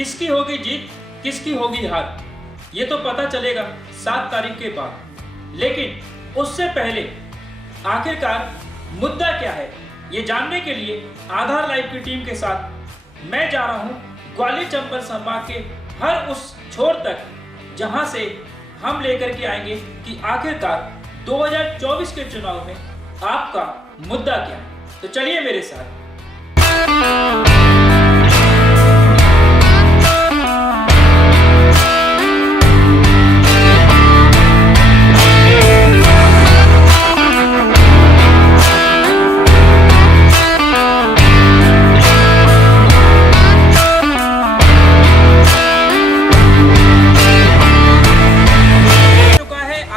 किसकी होगी जीत, किसकी होगी हार, ये तो पता चलेगा 7 तारीख के बाद। लेकिन उससे पहले आखिरकार मुद्दा क्या है, ये जानने के लिए आधार लाइव की टीम के साथ मैं जा रहा हूँ ग्वालियर चंबल संभाग के हर उस छोर तक जहां से हम लेकर के आएंगे कि आखिरकार 2024 के चुनाव में आपका मुद्दा क्या है। तो चलिए मेरे साथ।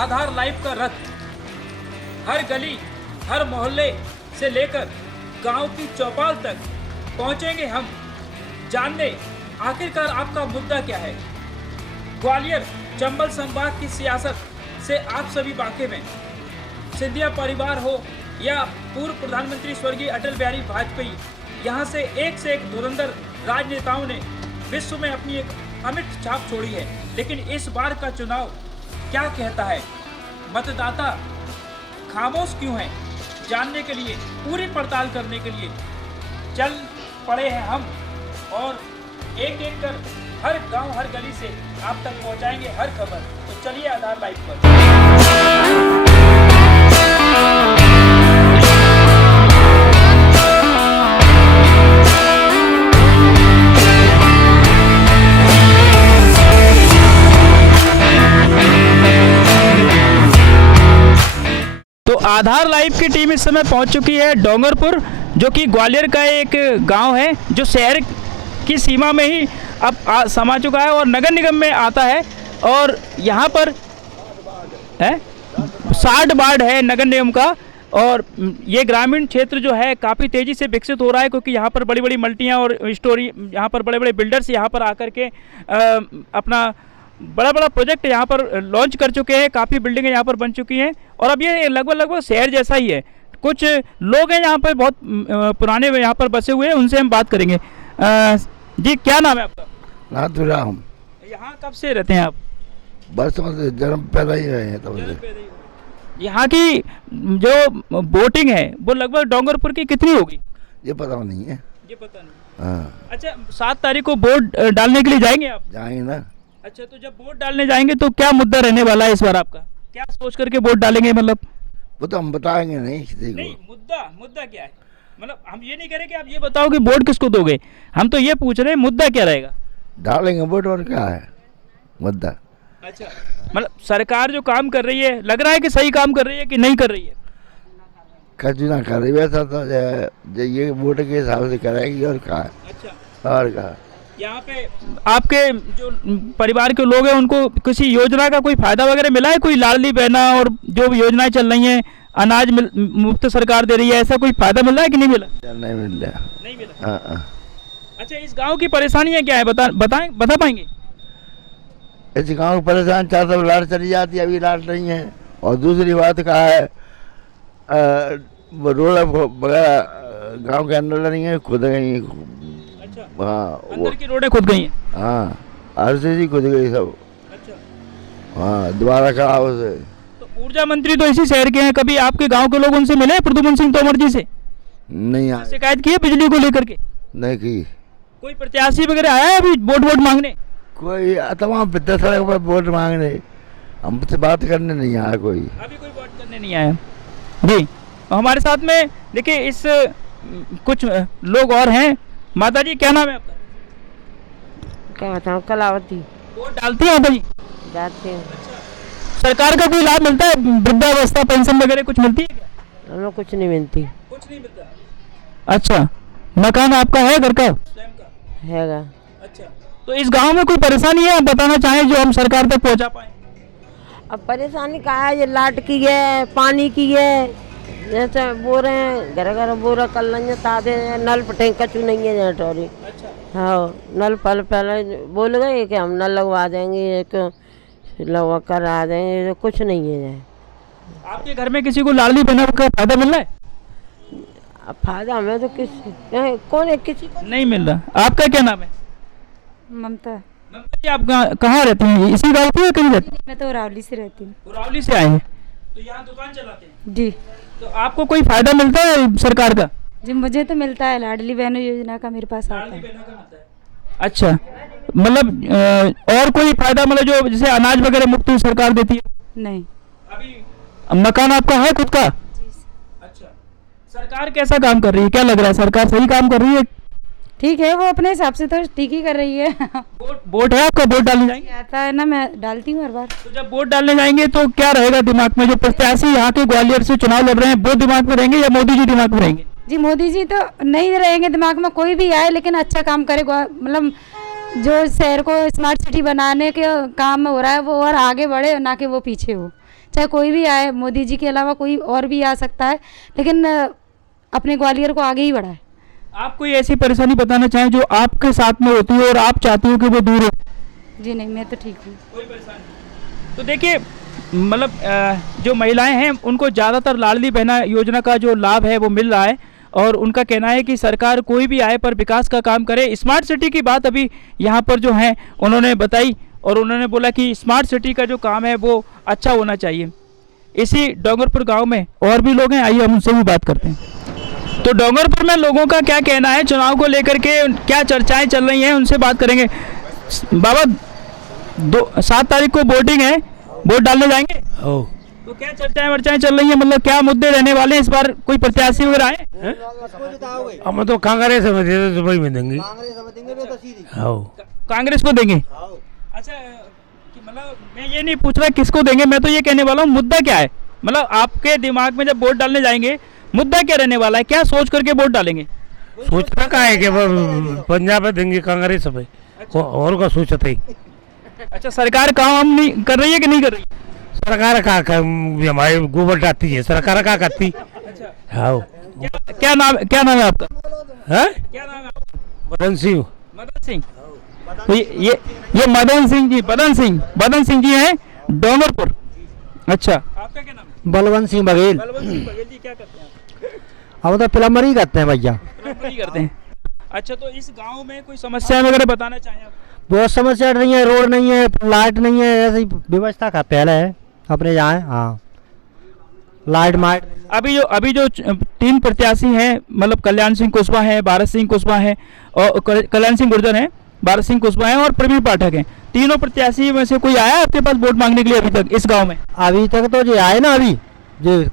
आधार लाइव का रथ हर गली, हर मोहल्ले से लेकर गांव की चौपाल तक पहुंचेंगे हम जानने आखिरकार आपका मुद्दा क्या है। ग्वालियर चंबल संभाग की सियासत से आप सभी वाकिफ हैं। सिंधिया परिवार हो या पूर्व प्रधानमंत्री स्वर्गीय अटल बिहारी वाजपेयी, यहाँ से एक धुरंधर राजनेताओं ने विश्व में अपनी एक अमिट छाप छोड़ी है। लेकिन इस बार का चुनाव क्या कहता है, मतदाता खामोश क्यों है, जानने के लिए, पूरी पड़ताल करने के लिए चल पड़े हैं हम और एक एक कर हर गांव, हर गली से आप तक पहुंचाएंगे हर खबर। तो चलिए आधार लाइव पर। तो आधार लाइव की टीम इस समय पहुंच चुकी है डोंगरपुर, जो कि ग्वालियर का एक गांव है जो शहर की सीमा में ही अब समा चुका है और नगर निगम में आता है। और यहाँ पर है 60 वार्ड है नगर निगम का। और ये ग्रामीण क्षेत्र जो है काफ़ी तेज़ी से विकसित हो रहा है, क्योंकि यहाँ पर बड़ी बड़ी मल्टियाँ और स्टोरी, यहाँ पर बड़े बड़े बिल्डर्स यहाँ पर आकर के अपना बड़ा बड़ा प्रोजेक्ट यहाँ पर लॉन्च कर चुके हैं। काफ़ी बिल्डिंगें यहाँ पर बन चुकी हैं और अब ये लगभग शहर जैसा ही है। कुछ लोग हैं यहाँ पर बहुत पुराने यहाँ पर बसे हुए हैं, उनसे हम बात करेंगे। जी, क्या नाम है आपका? नाथुराम। यहाँ कब से रहते हैं आप? बस जन्म पैदा ही रहे हैं तब से। यहाँ की जो बोटिंग है वो लगभग डोंगरपुर की कितनी होगी? ये पता नहीं है। ये पता नहीं। हाँ। अच्छा, 7 तारीख को वोट डालने के लिए जाएंगे आप? जाएंगे ना। अच्छा, तो जब वोट डालने जाएंगे तो क्या मुद्दा रहने वाला है इस बार आपका? क्या सोच करके वोट डालेंगे? मतलब वो तो हम बताएंगे नहीं किसी को। नहीं, मुद्दा क्या है? मतलब हम ये नहीं कह रहे कि आप ये बताओ कि वोट किसको दोगे, हम तो ये पूछ रहे हैं मुद्दा क्या रहेगा। डालेंगे वोट, और क्या है मुद्दा। अच्छा, मतलब सरकार जो काम कर रही है, लग रहा है कि सही काम कर रही है कि नहीं कर रही है? कुछ ना कर रही, वैसा तो ये वोट के हिसाब से करेगी और क्या है। अच्छा, और क्या यहाँ पे आपके जो परिवार के लोग हैं उनको किसी योजना का कोई फायदा वगैरह मिला है? कोई लाडली बहना और जो भी योजनाएं चल रही हैं, अनाज मुफ्त सरकार दे रही है, ऐसा कोई फायदा मिल रहा है कि नहीं मिला? नहीं मिल रहा। नहीं मिला। अच्छा, इस गांव की परेशानियां क्या है, बता पाएंगे? इस गांव की परेशान 4 साल लाट चली जाती है, अभी लाट नहीं है। और दूसरी बात कहा है, रोड वगैरह गाँव के अंदर नहीं है, खुद गई। हाँ, अंदर की रोडें खुद गई हैं। हाँ, आरसीसी खुद गई सब। अच्छा। हाँ, दोबारा खराब से। तो ऊर्जा मंत्री तो इसी शहर के हैं, कभी आपके गांव के लोग उनसे मिले प्रद्युमन सिंह तोमर जी से? नहीं आए। शिकायत की है बिजली को लेकर के? नहीं की। कोई प्रत्याशी वगैरह आया है अभी वोट मांगने? कोई तमाम पिता सड़क पर वोट मांगने, हमसे बात करने नहीं आया कोई। अभी कोई वोट करने नहीं आया जी। हमारे साथ में देखिए इस कुछ लोग और हैं। माता जी, क्या नाम है आपका? क्या बताऊँ, कलावती। वोट डालती है माता जी? जाते हैं। अच्छा। सरकार का कोई लाभ मिलता है, वृद्धावस्था पेंशन वगैरह कुछ मिलती है क्या? हमें कुछ नहीं मिलती। कुछ नहीं मिलता। अच्छा, मकान आपका है, घर का स्वयं का हैगा? अच्छा, तो इस गांव में कोई परेशानी है आप बताना चाहें जो हम सरकार तक पहुंचा पाए? अब परेशानी कहाँ है, ये लाट की है, पानी की है, जैसे बोर हैं घर घर बोरा कर लेंगे, तादे नल पटे कचू नहीं है जहाँ टोरी। अच्छा। हाँ, नल पहले बोल गए कि हम नल लगवा देंगे, एक लगवा कर आ देंगे, तो कुछ नहीं है जहाँ। आपके घर में किसी को लाडली बहना का फायदा मिल रहा है? अब फायदा हमें तो कौन है, किसी को नहीं मिल रहा। आपका क्या नाम है? ममता। ममता जी, आप कहाँ रहती हैं? इसी गाँव पे या कहीं रहती हैं? मैं तो उरावली से रहती हूँ। उरावली से आए हैं, तो यहाँ दुकान चलाते हैं। जी तो आपको कोई फायदा मिलता है सरकार का? जी, मुझे तो मिलता है, लाडली बहन योजना का मेरे पास आता लाडली है। बहना का मिलता है। अच्छा, मतलब और कोई फायदा, मतलब जो जैसे अनाज वगैरह मुफ्त सरकार देती है? नहीं। अभी मकान आपका है खुद का? अच्छा, सरकार कैसा काम कर रही है, क्या लग रहा है, सरकार सही काम कर रही है? ठीक है, वो अपने हिसाब से तो ठीक ही कर रही है। वोट है आपका? वोट डालने जाएंगे? आता है ना, मैं डालती हूँ हर बार। तो जब वोट डालने जाएंगे तो क्या रहेगा दिमाग में? जो प्रत्याशी यहाँ के ग्वालियर से चुनाव लड़ रहे हैं वो दिमाग में रहेंगे या मोदी जी दिमाग में रहेंगे? जी, मोदी जी तो नहीं रहेंगे दिमाग में, कोई भी आए लेकिन अच्छा काम करे, मतलब जो शहर को स्मार्ट सिटी बनाने के काम में हो रहा है वो और आगे बढ़े, ना कि वो पीछे हो। चाहे कोई भी आए, मोदी जी के अलावा कोई और भी आ सकता है, लेकिन अपने ग्वालियर को आगे ही बढ़ाए। आप कोई ऐसी परेशानी बताना चाहें जो आपके साथ में होती है और आप चाहती हो कि वो दूर हो? जी नहीं, मैं तो ठीक हूँ। कोई परेशानी? तो देखिए, मतलब जो महिलाएं हैं उनको ज़्यादातर लाडली बहना योजना का जो लाभ है वो मिल रहा है, और उनका कहना है कि सरकार कोई भी आए पर विकास का काम करे। स्मार्ट सिटी की बात अभी यहाँ पर जो है उन्होंने बताई, और उन्होंने बोला कि स्मार्ट सिटी का जो काम है वो अच्छा होना चाहिए। इसी डोंगरपुर गांव में और भी लोग हैं, आइए हम उनसे भी बात करते हैं। तो डोंगरपुर में लोगों का क्या कहना है चुनाव को लेकर के, क्या चर्चाएं चल रही हैं, उनसे बात करेंगे। बाबा, 7 तारीख को वोटिंग है, वोट डालने जाएंगे? तो क्या चर्चाएं वर्चाएं चल रही हैं, मतलब क्या मुद्दे रहने वाले हैं इस बार? कोई प्रत्याशी वगैरह आए? हम तो कांग्रेस में दे दुबई में देंगे। कांग्रेस को देंगे? अच्छा, कि मतलब मैं ये नहीं पूछ रहा किसको देंगे, मैं तो ये कहने वाला हूँ मुद्दा क्या है, मतलब आपके दिमाग में जब वोट डालने जाएंगे मुद्दा क्या रहने वाला है, क्या सोच करके वोट डालेंगे? सोचना का है कि पंजाब में देंगे कांग्रेस पे, और का सोचते ही। अच्छा, सरकार काम नहीं कर रही है कि नहीं कर रही? सरकार का हमारे गोबर डालती है, सरकार का करती। हाँ, क्या नाम है आपका? है क्या नाम है आपका? मदन सिंह। मदन सिंह। तो ये मदन सिंह जी हैं डोंगरपुर। अच्छा, आपका क्या नाम है? बलवंत सिंह बघेल। बलवंत सिंह बघेल जी, क्या करते हैं आप? हम तो प्लम्बर ही करते हैं भैया। प्लम्बर ही करते हैं। अच्छा, तो इस गांव में कोई समस्या वगैरह बताना चाहें आप? बहुत समस्या नहीं है, रोड नहीं है, लाइट नहीं है, ऐसी व्यवस्था का पहले है अपने यहाँ। हाँ, लाइट माइट। अभी जो 3 प्रत्याशी हैं, मतलब कल्याण सिंह कुशवाहा है, भारत सिंह कुशवाहा है, और कल्याण सिंह गुर्जर हैं, भारत सिंह कुशवाहा हैं और प्रवीण पाठक हैं। तीनों प्रत्याशी में से कोई आया आपके पास वोट मांगने के लिए अभी तक इस गांव में? अभी तक तो जो आए ना, अभी जो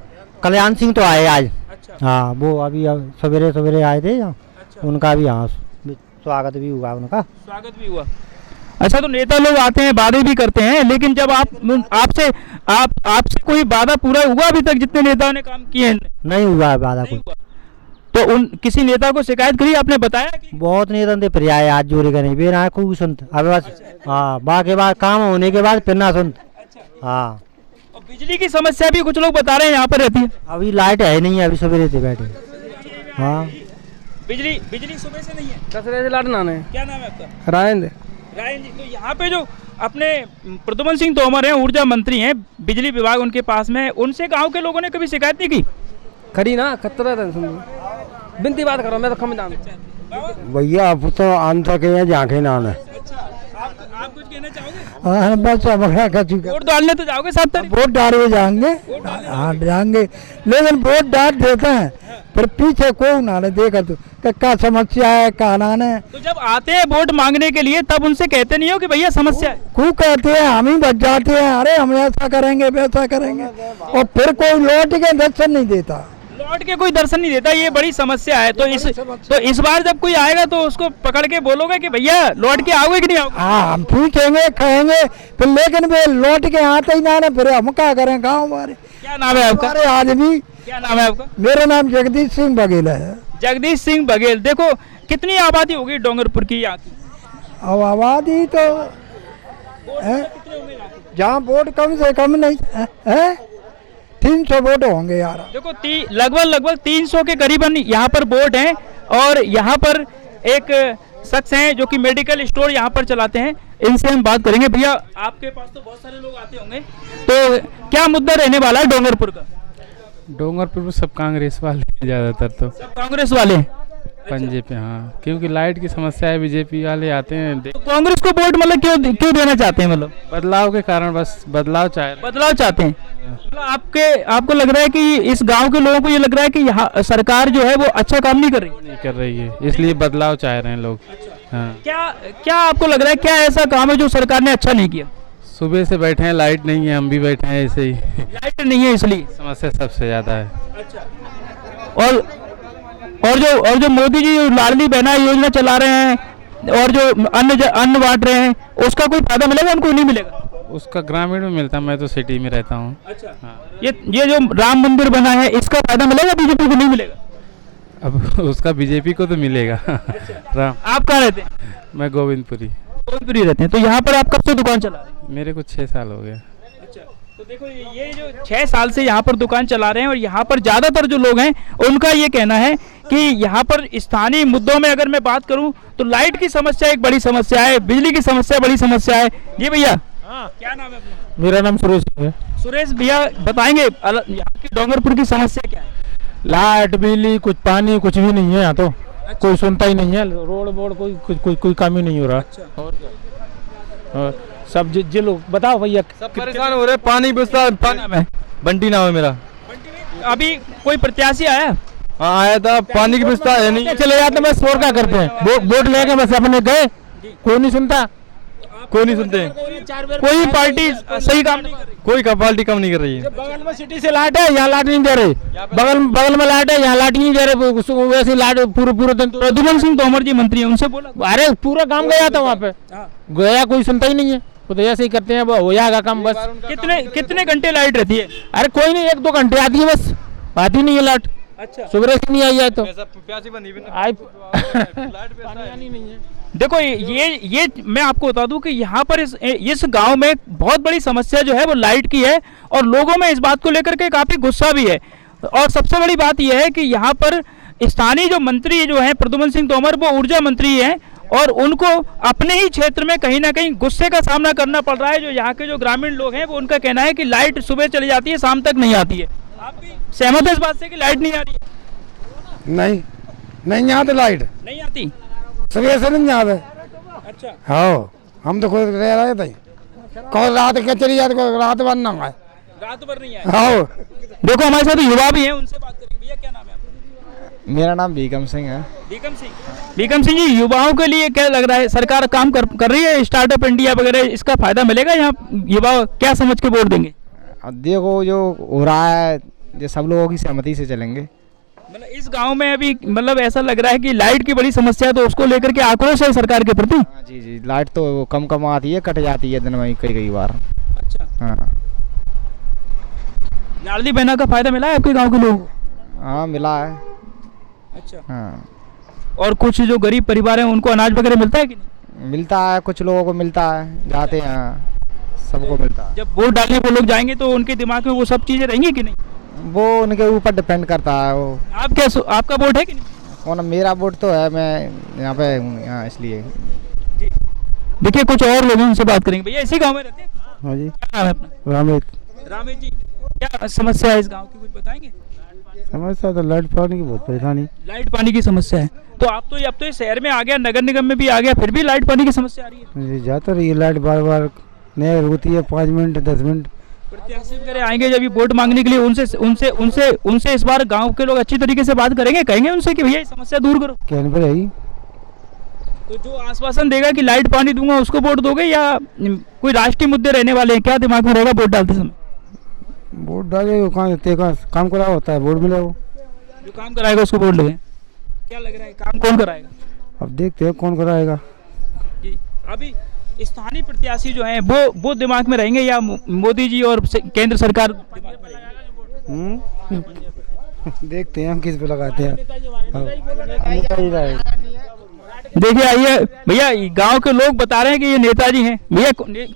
कल्याण सिंह तो आए आज। अच्छा। हाँ, वो अभी सवेरे सवेरे आए थे। अच्छा। उनका भी हाँ स्वागत भी हुआ, उनका स्वागत भी हुआ। अच्छा, तो नेता लोग आते हैं, वादे भी करते हैं, लेकिन जब आपसे कोई वादा पूरा हुआ अभी तक जितने नेताओं ने काम किए हैं? नहीं हुआ वादा नहीं कोई। हुआ। तो किसी नेता को शिकायत करी आपने? बताया कि बहुत नेता थे, फिर आए आज जोड़े का नहीं फिर आए खूब सुनते। अब बस हाँ, बाकी बाद काम होने के बाद फिर ना सुनते। हाँ, और बिजली की समस्या भी कुछ लोग बता रहे हैं यहाँ पर रहती है? अभी लाइट है नहीं, अभी सवेरे से बैठे। हाँ, बिजली सुबह से नहीं है। 10 बजे से लाइट ना है। क्या नाम है आपका? राजेंद्र। रायन जी, तो यहाँ पे जो अपने प्रद्युमन सिंह तोमर हैं, ऊर्जा मंत्री हैं, बिजली विभाग उनके पास में है, उनसे गांव के लोगों ने कभी शिकायत नहीं की? खड़ी ना खतरा बिनती बात करो, मैं तो कम दाम। भैया अब तो अंत के झांके नान है। आप कुछ कहना चाहोगे? हाँ, बस अब वोट डालने तो जाओगे 7 तारीख? वोट डालने जाएंगे। हाँ, जाएंगे, लेकिन वोट डाल देते हैं फिर पीछे कोई ना देखा तो क्या समस्या है, क्या नान है। तो जब आते हैं वोट मांगने के लिए तब उनसे कहते नहीं हो कि भैया समस्या है? खूब कहते हैं, हम ही बच जाते हैं, अरे हम ऐसा करेंगे वैसा करेंगे, और फिर कोई लौट के दर्शन नहीं देता। लौट के कोई दर्शन नहीं देता, ये बड़ी समस्या है। तो इस बार जब कोई आएगा तो उसको पकड़ के बोलोगे कि भैया लौट के आओगे कि नहीं आओगे? हाँ, हम पूछेंगे, कहेंगे, फिर लेकिन वे लौट के आते ही ना, फिर हम क्या करें गाँव वाले। क्या नाम है आपका? अरे आदमी। क्या नाम है आपका? मेरा नाम जगदीश सिंह बघेल है। जगदीश सिंह बघेल। देखो कितनी आबादी होगी डोंगरपुर की यहाँ की? अब आबादी तो जहाँ वोट कम से कम नहीं है, 300 वोट होंगे यार। देखो लगभग 300 के करीबन यहाँ पर वोट हैं, और यहाँ पर एक शख्स हैं जो कि मेडिकल स्टोर यहाँ पर चलाते हैं, इनसे हम बात करेंगे। भैया, आपके पास तो बहुत सारे लोग आते होंगे, तो क्या मुद्दा रहने वाला है डोंगरपुर का? डोंगरपुर में सब कांग्रेस वाले हैं ज़्यादातर, तो सब कांग्रेस वाले हैं। पंजे पे, हाँ, क्योंकि लाइट की समस्या है। बीजेपी वाले आते हैं तो कांग्रेस को वोट मतलब क्यों देना चाहते हैं? मतलब बदलाव के कारण, बस बदलाव चाह रहे हैं। बदलाव चाहते हैं। मतलब आपको लग रहा है कि इस गांव के लोगों को ये लग रहा है कि यहाँ सरकार जो है वो अच्छा काम नहीं कर रही? नहीं कर रही है, इसलिए बदलाव चाह रहे हैं लोग। हाँ, क्या आपको लग रहा है, क्या ऐसा काम है जो सरकार ने अच्छा नहीं किया? सुबह से बैठे हैं, लाइट नहीं है, हम भी बैठे हैं ऐसे ही। लाइट नहीं है इसलिए समस्या सबसे ज़्यादा है। और जो मोदी जी लाडली बहना योजना चला रहे हैं और जो अन्न बांट रहे हैं, उसका कोई फायदा मिलेगा उनको? नहीं मिलेगा। उसका ग्रामीण में मिलता है, मैं तो सिटी में रहता हूँ। हाँ। ये जो राम मंदिर बना है, इसका फायदा मिलेगा बीजेपी को? नहीं मिलेगा। अब उसका बीजेपी को तो मिलेगा। राम, आप कहाँ रहते हैं? मैं गोविंदपुरी रहते हैं। तो यहाँ पर आप कब से दुकान चला रहे हैं? मेरे को 6 साल हो गया। तो देखो, ये जो 6 साल से यहाँ पर दुकान चला रहे हैं और यहाँ पर ज़्यादातर जो लोग हैं उनका ये कहना है कि यहाँ पर स्थानीय मुद्दों में अगर मैं बात करूँ तो लाइट की समस्या एक बड़ी समस्या है, बिजली की समस्या बड़ी समस्या है। जी भैया, क्या नाम है अपना? मेरा नाम सुरेश है। सुरेश भैया, बताएंगे यहाँ की डोंगरपुर की समस्या क्या है? लाइट, बिजली, कुछ पानी, कुछ भी नहीं है यहाँ तो। कोई सुनता ही नहीं है। रोड बोर्ड कोई काम ही नहीं हो रहा। और सब जे लोग बताओ भैया, सब परेशान हो रहे। पानी में बंटी नाम है मेरा। अभी कोई प्रत्याशी आया? हाँ, आया था। पानी की व्यवस्था है नहीं। चले जाते बस, और क्या करते हैं? वोट लेके बस अपने गए, कोई नहीं सुनता। कोई नहीं सुनते। कोई पार्टी सही काम नहीं कर रही। कोई का पार्टी कम नहीं कर रही है। बगल में सिटी से लाइट है, यहाँ लाइट नहीं दे रहे। बगल में लाइट है, यहाँ लाइट नहीं दे रहे। वैसे लाइट पूरे दिन। प्रद्युमन सिंह तोमर जी मंत्री हैं, उनसे बोला। अरे पूरा काम गया था वहाँ पे, गया, कोई सुनता ही नहीं है। तो ऐसे ही करते हैं, हो जाएगा काम बस। कितने घंटे लाइट रहती है? अरे कोई नहीं, 1-2 घंटे आती है बस, आती नहीं है लाइट। अच्छा, सुबह से नहीं आई है तो देखो ये मैं आपको बता दूं कि यहाँ पर इस गांव में बहुत बड़ी समस्या जो है वो लाइट की है और लोगों में इस बात को लेकर के काफी गुस्सा भी है। और सबसे बड़ी बात यह है कि यहाँ पर स्थानीय जो मंत्री जो हैं प्रद्युमन सिंह तोमर, वो ऊर्जा मंत्री हैं और उनको अपने ही क्षेत्र में कहीं ना कहीं गुस्से का सामना करना पड़ रहा है। जो यहाँ के जो ग्रामीण लोग हैं वो उनका कहना है कि लाइट सुबह चली जाती है, शाम तक नहीं आती है। आप भी सहमत है इस बात से कि लाइट नहीं आ रही है? नहीं आते लाइट, नहीं आती सुबह से नहीं आते। अच्छा, हाँ, हम तो खुद रह रहे थे, कौन रात के चली जाते, कोई रात भर ना आए, रात भर नहीं आए। हाँ। देखो हमारे साथ युवा भी हैं, उनसे बात करेंगे। भैया, क्या नाम है आपका? मेरा नाम बीकम सिंह है। बीकम सिंह जी, युवाओं के लिए क्या लग रहा है, सरकार काम कर रही है स्टार्टअप इंडिया वगैरह, इसका फायदा मिलेगा? यहाँ युवा क्या समझ के वोट देंगे? अब देखो जो हो रहा है, ये सब लोगों की सहमति से चलेंगे। मतलब इस गांव में अभी मतलब ऐसा लग रहा है कि लाइट की बड़ी समस्या है, तो उसको लेकर के आक्रोश है सरकार के प्रति। हाँ जी, लाइट तो कम आती है, कट जाती है दिन में कई बार। अच्छा, हाँ, लाडली बहना का फायदा मिला है आपके गांव के लोगों को? हाँ मिला है। अच्छा, हाँ, और कुछ जो गरीब परिवार हैं उनको अनाज वगैरह मिलता है कि नहीं? मिलता है, कुछ लोगों को मिलता है, जाते हैं, सबको मिलता है। जब वोट डालने वो लोग जाएंगे तो उनके दिमाग में वो सब चीजें रहेंगी कि नहीं? वो उनके ऊपर डिपेंड करता है। वो आपका वोट है कि नहीं? कौन? मेरा वोट तो है, मैं यहाँ पे हूँ, यहाँ इसलिए। देखिए कुछ और लोग हैं, उनसे बात करेंगे। भैया, इसी गांव में रहते हैं? हाँ जी। क्या नाम है अपना? रामेश जी, क्या समस्या है इस गांव की, कुछ बताएंगे? समस्या तो लाइट पानी की बहुत परेशानी। लाइट पानी की समस्या है, तो अब तो ये शहर में आ गया, नगर निगम में भी आ गया, फिर भी लाइट पानी की समस्या आ रही है। जाता रही लाइट, बार नहीं रुकती है, 5 मिनट 10 मिनट। प्रत्याशी वगैरह आएंगे जब ये वोट मांगने के लिए, उनसे इस बार गांव के लोग अच्छी तरीके से बात करेंगे, कहेंगे उनसे कि भैया ये समस्या दूर करो। कहने पर है, तो जो आश्वासन देगा कि लाइट पानी दूंगा उसको वोट दोगे, या कोई राष्ट्रीय मुद्दे रहने वाले हैं, क्या दिमाग में रहेगा वोट डालते समय? वोट डाले काम करा होता है, वोट मिले, वो जो काम कराएगा उसको वोट लगे। क्या लग रहा है काम कौन कराएगा? अब देखते हैं कौन कराएगा। जी, अभी स्थानीय प्रत्याशी जो हैं वो दिमाग में रहेंगे या मोदी जी और केंद्र सरकार दिमाग में रहेंगे? देखते हैं हम किस पे लगाते हैं। देखिए, आइए भैया, गांव के लोग बता रहे हैं कि ये नेताजी हैं। भैया,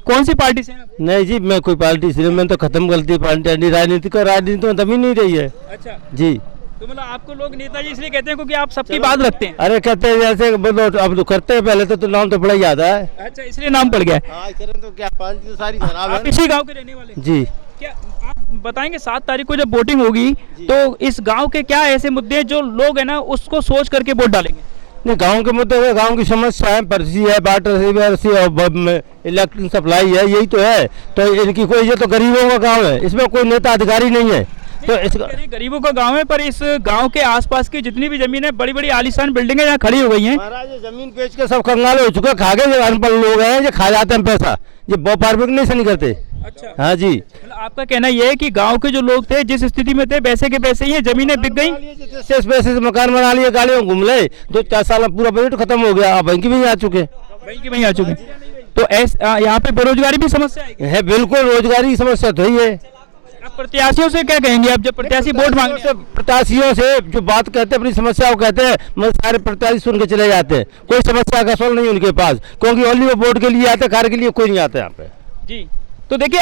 कौन सी पार्टी से हैं? नहीं जी, मैं कोई पार्टी से, मैं तो खत्म कर दी पार्टी, राजनीति तो तभी नहीं रही है। अच्छा जी, तो मतलब आपको लोग नेताजी इसलिए कहते हैं क्योंकि आप सबकी बात रखते हैं? अरे कहते हैं जैसे अब तो करते हैं, पहले तो नाम तो बड़ा याद है। अच्छा, इसलिए नाम पड़ गया। तो क्या पार्टी तो सारी खराब आप इसी गांव के रहने वाले? जी। क्या आप बताएंगे 7 तारीख को जब वोटिंग होगी तो इस गांव के क्या ऐसे मुद्दे हैं जो लोग है ना उसको सोच करके वोट डालेंगे? नहीं, गांव के मुद्दे, गांव की समस्या है, पर्ची है, वाटर और इलेक्ट्रिक सप्लाई है, यही तो है। तो इनकी कोई, ये तो गरीबों का गांव है, इसमें कोई नेता अधिकारी नहीं है। तो इस गरीबों का गांव है, पर इस गांव के आसपास की जितनी भी जमीन है, बड़ी बड़ी आलीशान बिल्डिंगें यहाँ खड़ी हो गई हैं। महाराज ये जमीन बेच के सब कंगाल हो चुके, खा गए, अनपढ़ लोग हैं, ये खा जाते हैं पैसा, ये व्यापार नहीं करते। अच्छा, हाँ जी। मतलब आपका कहना ये है कि गांव के जो लोग थे जिस स्थिति में थे वैसे के वैसे ही जमीनें बिक गई, पैसे से मकान बना लिए, गाड़ियों में घूम ले, 2-4 साल में पूरा बजट खत्म हो गया, अब बैंक में आ चुके, तो यहाँ पे बेरोजगारी भी समस्या है। बिल्कुल, रोजगारी की समस्या तो ही है। अब प्रत्याशियों से क्या कहेंगे आप, जब प्रत्याशी वोट मांगते हैं? प्रत्याशियों से जो बात कहते हैं, अपनी समस्या को कहते हैं, मतलब सारे प्रत्याशी सुन के चले जाते हैं, कोई समस्या का सवाल नहीं उनके पास, क्योंकि ओनली वो वोट के लिए आते, कार्य के लिए कोई नहीं आता यहाँ पे जी। तो देखिए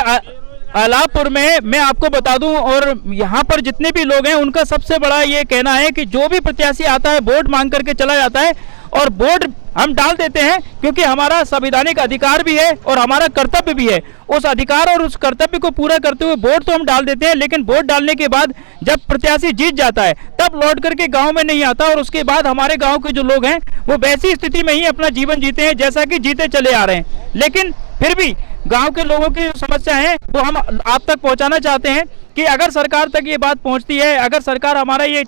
अलापुर में मैं आपको बता दूं, और यहाँ पर जितने भी लोग हैं उनका सबसे बड़ा ये कहना है कि जो भी प्रत्याशी आता है वोट मांग करके चला जाता है, और वोट हम डाल देते हैं क्योंकि हमारा संवैधानिक अधिकार भी है और हमारा कर्तव्य भी है। उस अधिकार और उस कर्तव्य को पूरा करते हुए वोट तो हम डाल देते हैं, लेकिन वोट डालने के बाद जब प्रत्याशी जीत जाता है तब लौट करके गांव में नहीं आता, और उसके बाद हमारे गांव के जो लोग हैं वो वैसी स्थिति में ही अपना जीवन जीते हैं जैसा कि जीते चले आ रहे हैं। लेकिन फिर भी गांव के लोगों की समस्या है वो हम आप तक पहुंचाना चाहते हैं कि अगर सरकार तक ये बात पहुंचती है, अगर सरकार हमारा ये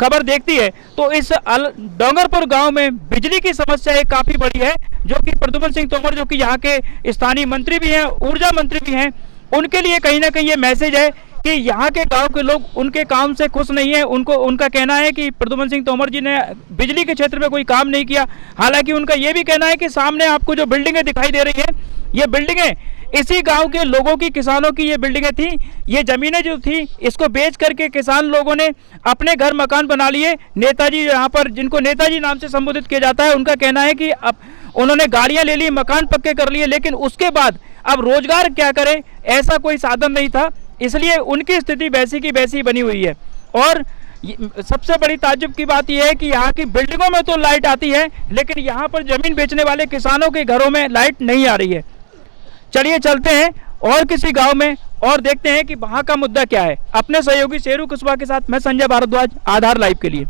खबर देखती है, तो इस डोंगरपुर गांव में बिजली की समस्या एक काफ़ी बड़ी है, जो कि प्रद्युम्न सिंह तोमर जो कि यहाँ के स्थानीय मंत्री भी हैं, ऊर्जा मंत्री भी हैं, उनके लिए कहीं ना कहीं ये मैसेज है कि यहाँ के गांव के लोग उनके काम से खुश नहीं है। उनका कहना है कि प्रद्युम्न सिंह तोमर जी ने बिजली के क्षेत्र में कोई काम नहीं किया। हालांकि उनका ये भी कहना है कि सामने आपको जो बिल्डिंगें दिखाई दे रही है, ये बिल्डिंगें इसी गांव के लोगों की, किसानों की ये बिल्डिंगें थी। ये जमीनें जो थी इसको बेच करके किसान लोगों ने अपने घर मकान बना लिए। नेताजी यहाँ पर, जिनको नेताजी नाम से संबोधित किया जाता है, उनका कहना है कि अब उन्होंने गाड़ियां ले ली, मकान पक्के कर लिए, लेकिन उसके बाद अब रोजगार क्या करें, ऐसा कोई साधन नहीं था, इसलिए उनकी स्थिति वैसी की वैसी बनी हुई है। और सबसे बड़ी ताज्जुब की बात यह है कि यहाँ की बिल्डिंगों में तो लाइट आती है, लेकिन यहाँ पर जमीन बेचने वाले किसानों के घरों में लाइट नहीं आ रही है। चलिए चलते हैं और किसी गांव में और देखते हैं कि वहां का मुद्दा क्या है। अपने सहयोगी शेरू कुशवाहा के साथ मैं संजय भारद्वाज, आधार लाइव के लिए।